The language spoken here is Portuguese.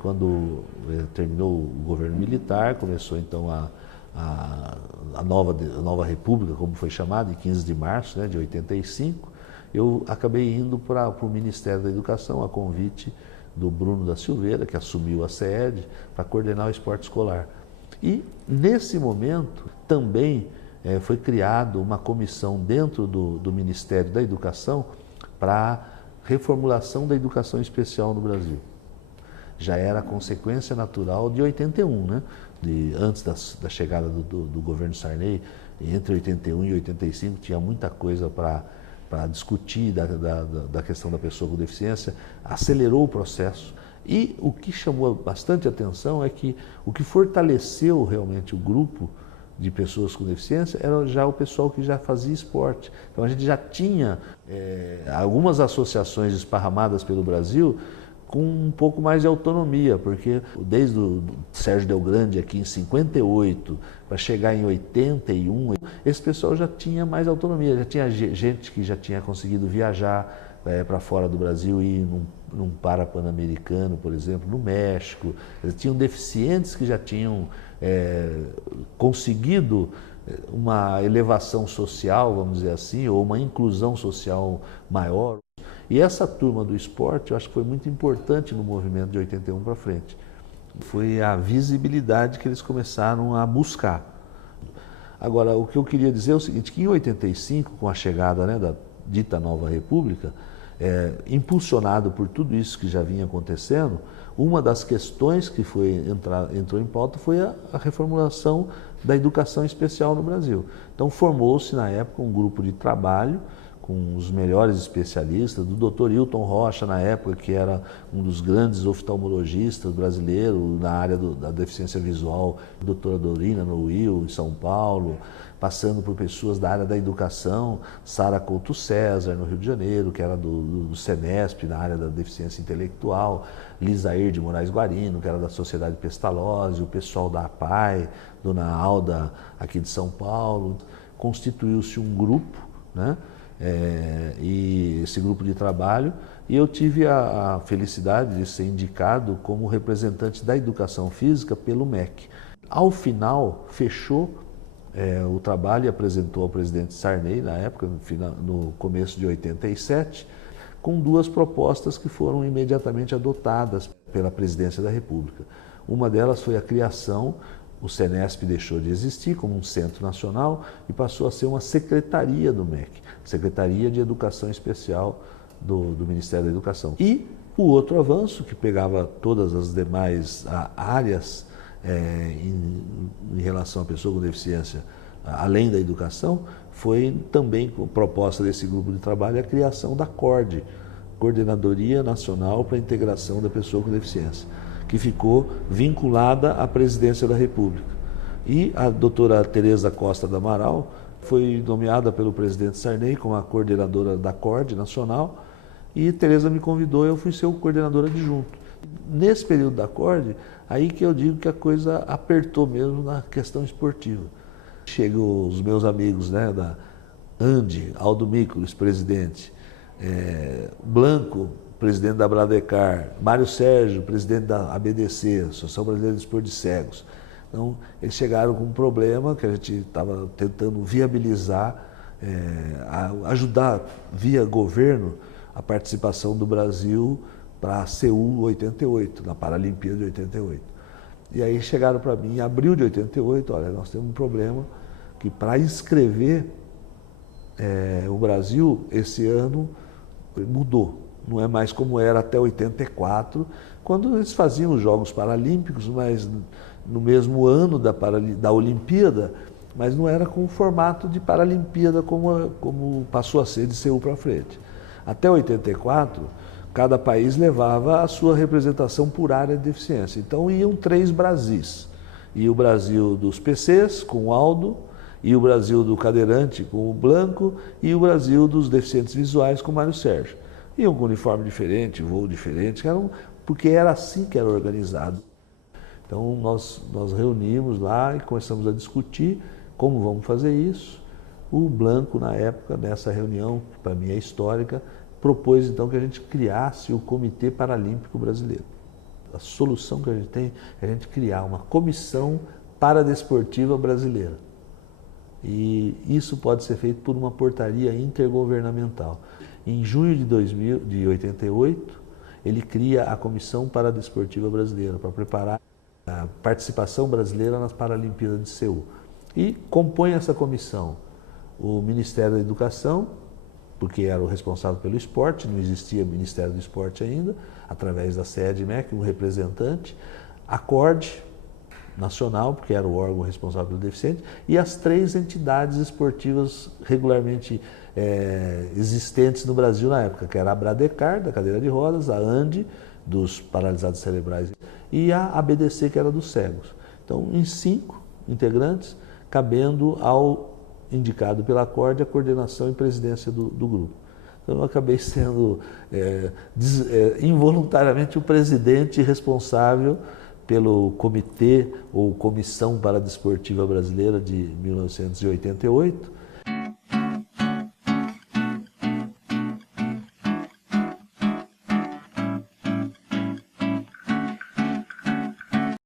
quando terminou o governo militar, começou então a nova república, como foi chamada, em 15 de março, né, de 85, eu acabei indo para o Ministério da Educação, a convite do Bruno da Silveira, que assumiu a SEED, para coordenar o esporte escolar. E, nesse momento, também foi criada uma comissão dentro do Ministério da Educação para a reformulação da educação especial no Brasil. Já era a consequência natural de 81, né? Antes da chegada do governo Sarney, entre 81 e 85 tinha muita coisa para discutir da questão da pessoa com deficiência, acelerou o processo. E o que chamou bastante atenção é que o que fortaleceu realmente o grupo de pessoas com deficiência era já o pessoal que já fazia esporte. Então a gente já tinha algumas associações esparramadas pelo Brasil com um pouco mais de autonomia, porque desde o Sérgio Delgrande aqui em 58 para chegar em 81, esse pessoal já tinha mais autonomia, já tinha gente que já tinha conseguido viajar para fora do Brasil e ir num Pan-Americano, por exemplo, no México. Eles tinham deficientes que já tinham conseguido uma elevação social, vamos dizer assim, ou uma inclusão social maior. E essa turma do esporte, eu acho que foi muito importante no movimento de 81 para frente. Foi a visibilidade que eles começaram a buscar. Agora, o que eu queria dizer é o seguinte, que em 85, com a chegada, né, da dita Nova República, impulsionado por tudo isso que já vinha acontecendo, uma das questões que entrou em pauta foi a reformulação da educação especial no Brasil. Então formou-se na época um grupo de trabalho com os melhores especialistas, do Dr. Hilton Rocha, na época, que era um dos grandes oftalmologistas brasileiros na área da deficiência visual, a doutora Dorina Noil, em São Paulo, passando por pessoas da área da educação, Sara Couto César, no Rio de Janeiro, que era do Senesp, na área da deficiência intelectual, Lisair de Moraes Guarino, que era da Sociedade Pestalozzi, o pessoal da APAE, Dona Alda, aqui de São Paulo. Constituiu-se um grupo, né? E esse grupo de trabalho, e eu tive a felicidade de ser indicado como representante da educação física pelo MEC. Ao final, fechou o trabalho e apresentou ao presidente Sarney, na época, no começo de 87, com duas propostas que foram imediatamente adotadas pela presidência da República. Uma delas foi a criação. O Senesp deixou de existir como um centro nacional e passou a ser uma secretaria do MEC, Secretaria de Educação Especial do Ministério da Educação. E o outro avanço, que pegava todas as demais áreas em relação à pessoa com deficiência, além da educação, foi também proposta desse grupo de trabalho a criação da CORD, Coordenadoria Nacional para a Integração da Pessoa com Deficiência, que ficou vinculada à presidência da República. E a doutora Tereza Costa do Amaral foi nomeada pelo presidente Sarney como a coordenadora da CORD nacional, e Tereza me convidou e eu fui ser o coordenador adjunto. Nesse período da CORD, aí que eu digo que a coisa apertou mesmo na questão esportiva. Chegam os meus amigos, né, da Andy, Aldo Mícolis, presidente, Blanco, presidente da Bradecar, Mário Sérgio, presidente da ABDC, Associação Brasileira de Desporto de Cegos. Então, eles chegaram com um problema que a gente estava tentando viabilizar, ajudar via governo a participação do Brasil para a Seul 88, na Paralimpíada de 88. E aí chegaram para mim em abril de 88, olha, nós temos um problema que para inscrever o Brasil esse ano mudou. Não é mais como era até 84, quando eles faziam os Jogos Paralímpicos, mas no mesmo ano da Olimpíada, mas não era com o formato de Paralimpíada como passou a ser de Seul para frente. Até 84, cada país levava a sua representação por área de deficiência. Então iam 3 Brasis. E o Brasil dos PCs, com o Aldo, e o Brasil do cadeirante, com o Blanco, e o Brasil dos deficientes visuais, com o Mário Sérgio. Iam com uniforme diferente, voo diferente, porque era assim que era organizado. Então nós reunimos lá e começamos a discutir como vamos fazer isso. O Blanco, na época, nessa reunião, que para mim é histórica, propôs então que a gente criasse o Comitê Paralímpico Brasileiro. A solução que a gente tem é a gente criar uma comissão paradesportiva brasileira. E isso pode ser feito por uma portaria intergovernamental. Em junho de 88, ele cria a Comissão Paradesportiva Brasileira para preparar a participação brasileira nas Paralimpíadas de Seul. E compõe essa comissão o Ministério da Educação, porque era o responsável pelo esporte, não existia Ministério do Esporte ainda, através da SEDMEC, um representante, a CORD nacional, porque era o órgão responsável pelo deficiente, e as 3 entidades esportivas regularmente existentes no Brasil na época, que era a Bradecar, da cadeira de rodas, a ANDI, dos paralisados cerebrais, e a ABDC, que era dos cegos. Então, em 5 integrantes, cabendo ao indicado pela CORD a coordenação e presidência do grupo. Então, eu acabei sendo involuntariamente o presidente responsável pelo Comitê ou Comissão Paradesportiva Brasileira de 1988,